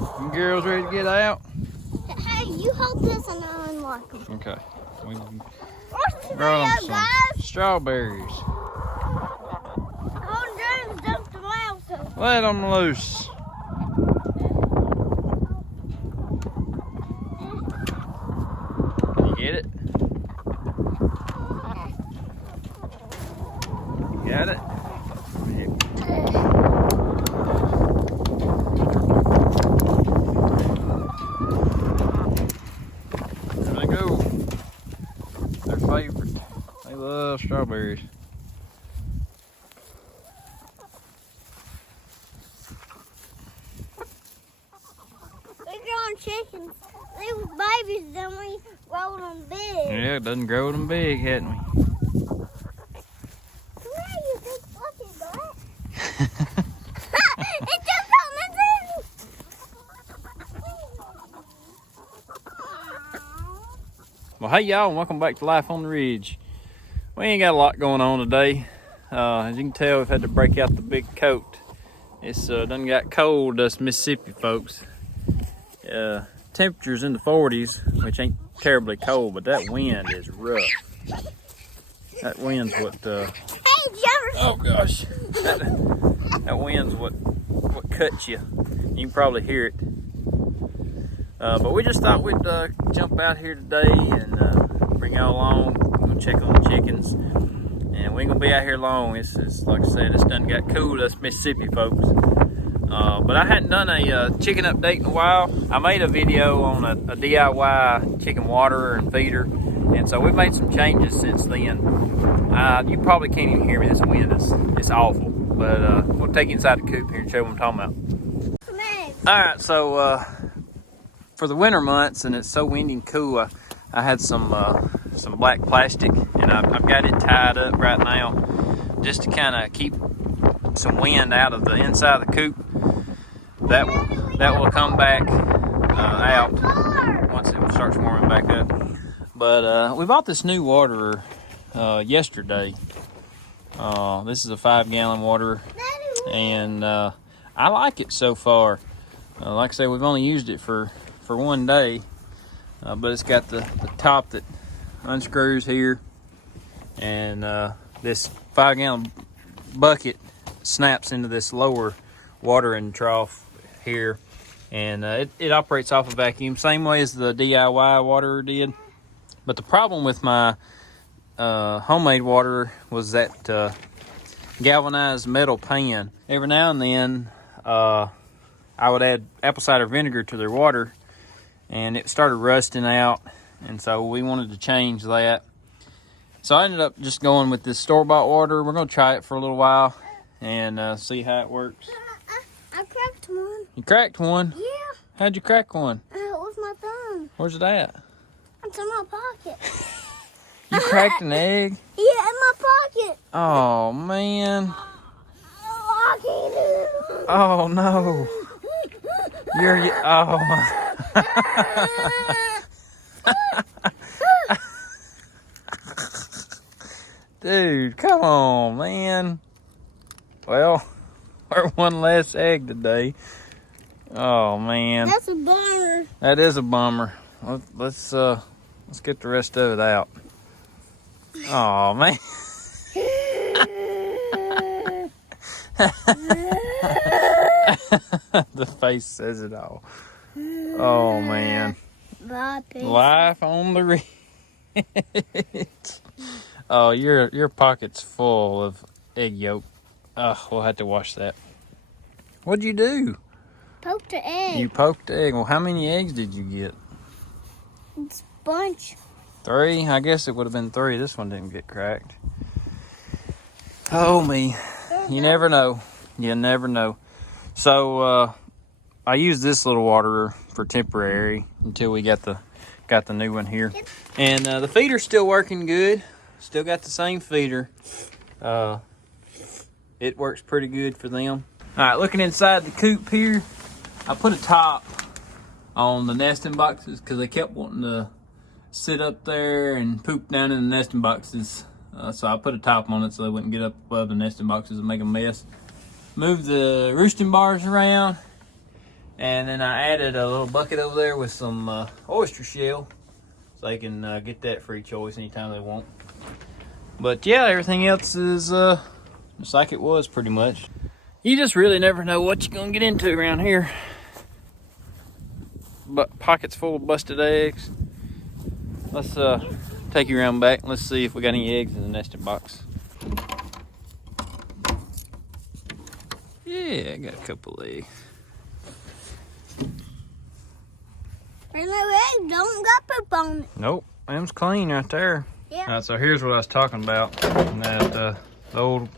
You girls ready to get out? Hey, you hold this and I'll unlock them. Okay. We What's the grow them video, some guys? strawberries. Oh, James jumped around, so. Let them loose. Can you get it? You got it? There they go. Their favorite. They love strawberries. We're growing chickens. They was babies, then we grow them big. Yeah, it doesn't grow them big, hadn't we? Where are you, big fluffy butt? It jumped on my baby. Well, hey y'all, and welcome back to Life on the Ridge. We ain't got a lot going on today. As you can tell, we've had to break out the big coat. It's done got cold, us Mississippi folks. Temperatures in the 40s, which ain't terribly cold, but that wind is rough. That wind's what, Hey, Jefferson. oh gosh, that wind's what cuts you. You can probably hear it. But we just thought we'd jump out here today and bring y'all along. We're gonna check on the chickens. And we ain't gonna be out here long. It's like I said, it's done got cool, us Mississippi folks. But I hadn't done a chicken update in a while. I made a video on a DIY chicken waterer and feeder. And so we've made some changes since then. You probably can't even hear me. This wind it's awful. But we'll take you inside the coop here and show you what I'm talking about. Alright, so for the winter months, and it's so windy and cool, I had some black plastic, and I've got it tied up right now just to kind of keep some wind out of the inside of the coop. That will come back out once it starts warming back up. But we bought this new waterer yesterday. This is a 5-gallon waterer, and I like it so far. Like I said, we've only used it for one day, but it's got the top that unscrews here, and this 5-gallon bucket snaps into this lower watering trough here, and it operates off a vacuum, same way as the DIY waterer did. But the problem with my homemade waterer was that galvanized metal pan. Every now and then I would add apple cider vinegar to their water, and it started rusting out, and so we wanted to change that. So I ended up just going with this store-bought water. We're going to try it for a little while and see how it works. I cracked one. You cracked one? Yeah. How'd you crack one? With my thumb. Where's it at? It's in my pocket. You cracked an egg? Yeah, in my pocket. Oh, man. Oh, I can't do it. Oh, no. Oh, my. Dude, come on, man. Well, we're one less egg today. Oh, man. That's a bummer. That is a bummer. Let's get the rest of it out. Oh, man. The face says it all. Oh, man. Life on the Ridge. Oh, your pocket's full of egg yolk. Oh, we'll have to wash that. What'd you do? Poked the egg. You poked the egg. Well, how many eggs did you get? It's a bunch. 3? I guess it would have been 3. This one didn't get cracked. Oh, me. You never know. You never know. So, I used this little waterer for temporary until we got the new one here. And the feeder's still working good. Still got the same feeder. It works pretty good for them. All right, looking inside the coop here, I put a top on the nesting boxes because they kept wanting to sit up there and poop down in the nesting boxes. So I put a top on it so they wouldn't get up above the nesting boxes and make a mess. Move the roosting bars around, And then I added a little bucket over there with some oyster shell, so they can get that free choice anytime they want. But yeah, everything else is just like it was pretty much. You just really never know what you're gonna get into around here. But pockets full of busted eggs. Let's take you around back and let's see if we got any eggs in the nesting box. Yeah, I got a couple eggs. And the egg don't got poop on it. Nope, them's clean right there. Yeah. So here's what I was talking about. That the old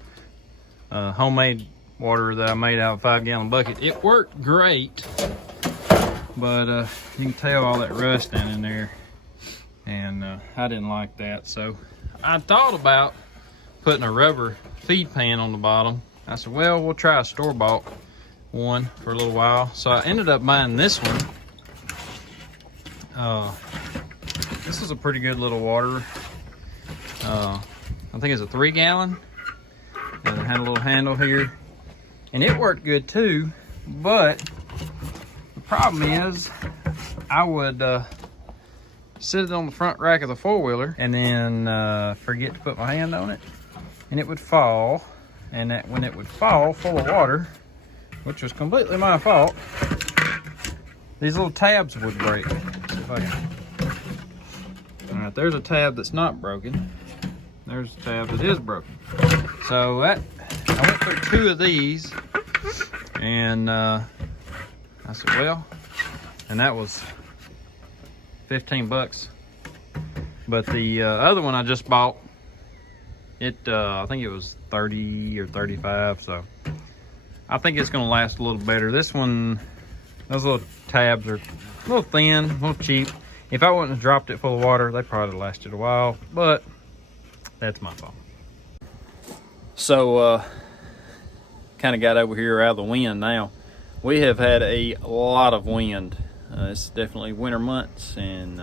homemade water that I made out of a 5-gallon bucket. It worked great, but you can tell all that rust down in there, and I didn't like that. So I thought about putting a rubber feed pan on the bottom. I said, well, we'll try a store-bought one for a little while. So I ended up buying this one. This is a pretty good little water. I think it's a 3-gallon. And it had a little handle here. And it worked good too, but the problem is I would sit it on the front rack of the 4-wheeler and then forget to put my hand on it, and it would fall. And that when it would fall full of water, which was completely my fault, these little tabs would break. If I can. All right, there's a tab that's not broken. There's a tab that is broken. So that I went through 2 of these, and I said, well, and that was 15 bucks. But the other one I just bought, I think it was 30 or 35, so I think it's gonna last a little better. This one, those little tabs are a little thin, a little cheap. If I wouldn't have dropped it full of water, they probably lasted a while, but that's my fault. So, kind of got over here out of the wind now. We have had a lot of wind. It's definitely winter months, and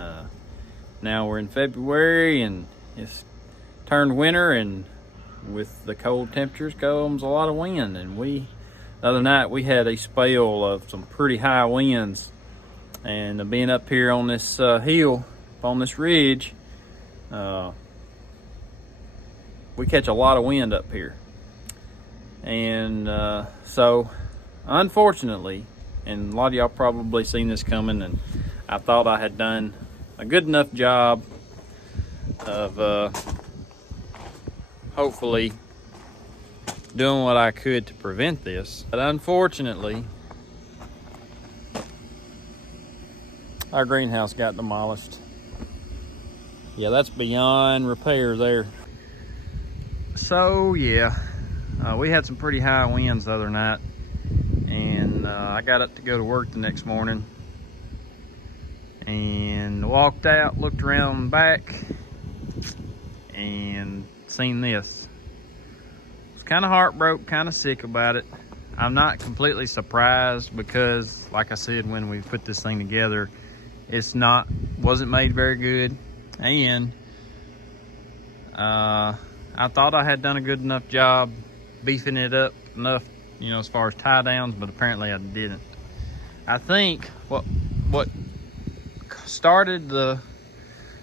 now we're in February, and it's turned winter, and with the cold temperatures comes a lot of wind. And the other night we had a spell of some pretty high winds, and being up here on this hill, on this ridge, we catch a lot of wind up here. And so unfortunately, and a lot of y'all probably seen this coming, and I thought I had done a good enough job of hopefully doing what I could to prevent this. But unfortunately, our greenhouse got demolished. Yeah, that's beyond repair there. So yeah, we had some pretty high winds the other night, and I got up to go to work the next morning and walked out, looked around the back, and seen this. Was kind of heartbroken, kind of sick about it. I'm not completely surprised because, like I said, when we put this thing together, wasn't made very good, and I thought I had done a good enough job beefing it up enough, as far as tie downs, but apparently I didn't. I think what started the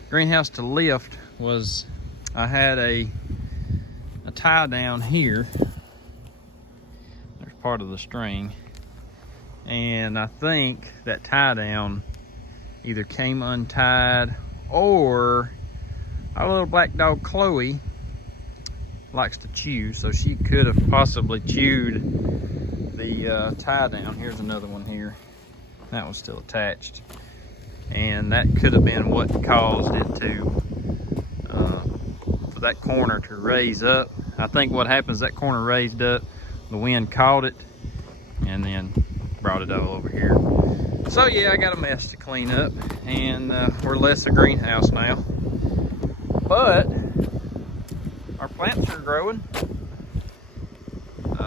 greenhouse to lift was I had a tie down here. There's part of the string, and I think that tie down either came untied, or our little black dog Chloe likes to chew, so she could have possibly chewed the tie down. Here's another one here. That one's still attached, and that could have been what caused it to for that corner to raise up. I think what happens, that corner raised up, the wind caught it, and then brought it all over here. So yeah, I got a mess to clean up, and we're less a greenhouse now, but our plants are growing.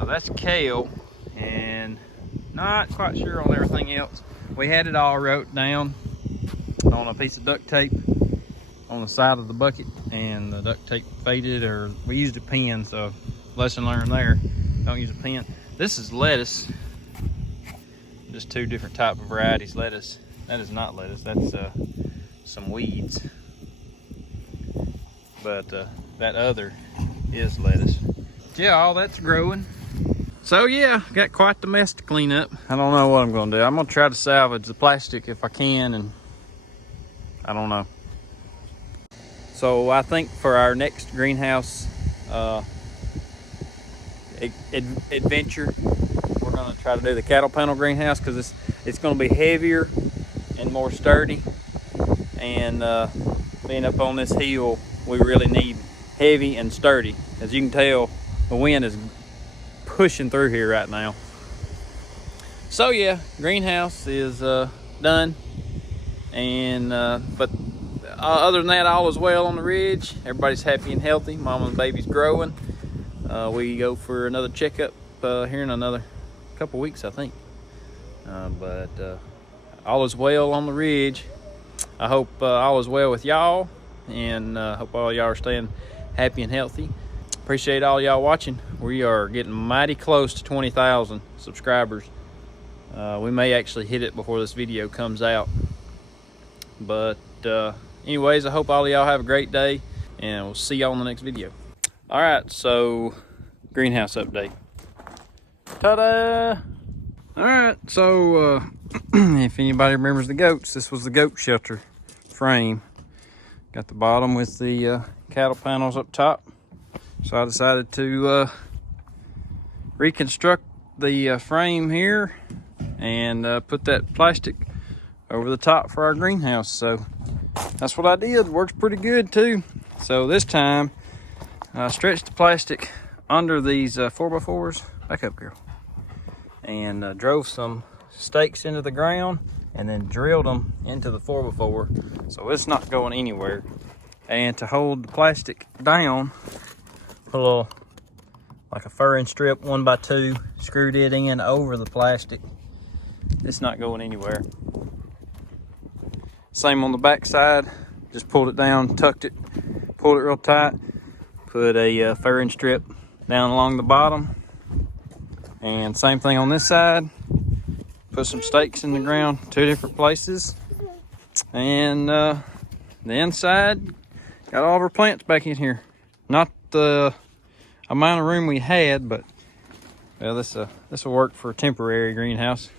That's kale, and not quite sure on everything else. We had it all wrote down on a piece of duct tape on the side of the bucket, and the duct tape faded, or we used a pen, so lesson learned there. Don't use a pen. This is lettuce. just two different type of varieties lettuce. That is not lettuce, that's some weeds. But that other is lettuce. Yeah, all that's growing. So yeah, got quite the mess to clean up. I don't know what I'm gonna do. I'm gonna try to salvage the plastic if I can, and I don't know. So I think for our next greenhouse adventure, we're gonna try to do the cattle panel greenhouse, because it's gonna be heavier and more sturdy. And being up on this hill, we really need heavy and sturdy. As you can tell, the wind is pushing through here right now. So yeah, greenhouse is done, and but other than that, all is well on the ridge. Everybody's happy and healthy. Mama and baby's growing. We go for another checkup here in another couple weeks, I think. But all is well on the ridge. I hope all is well with y'all, and hope all y'all are staying happy and healthy. Appreciate all y'all watching. We are getting mighty close to 20,000 subscribers. We may actually hit it before this video comes out. But anyways, I hope all of y'all have a great day, and we'll see y'all in the next video. All right, so greenhouse update. Ta-da! All right, so if anybody remembers the goats, this was the goat shelter frame. Got the bottom with the cattle panels up top. So I decided to reconstruct the frame here and put that plastic over the top for our greenhouse. So that's what I did. Works pretty good too. So this time I stretched the plastic under these 4x4s. Back up, girl. And drove some stakes into the ground and then drilled them into the 4x4. So it's not going anywhere. And to hold the plastic down, put a little, like a furring strip 1x2, screwed it in over the plastic. It's not going anywhere. Same on the back side, just pulled it down, tucked it, pulled it real tight, put a furring strip down along the bottom. And same thing on this side, put some stakes in the ground, two different places. And the inside, got all of our plants back in here. Not the amount of room we had, but well, this will work for a temporary greenhouse.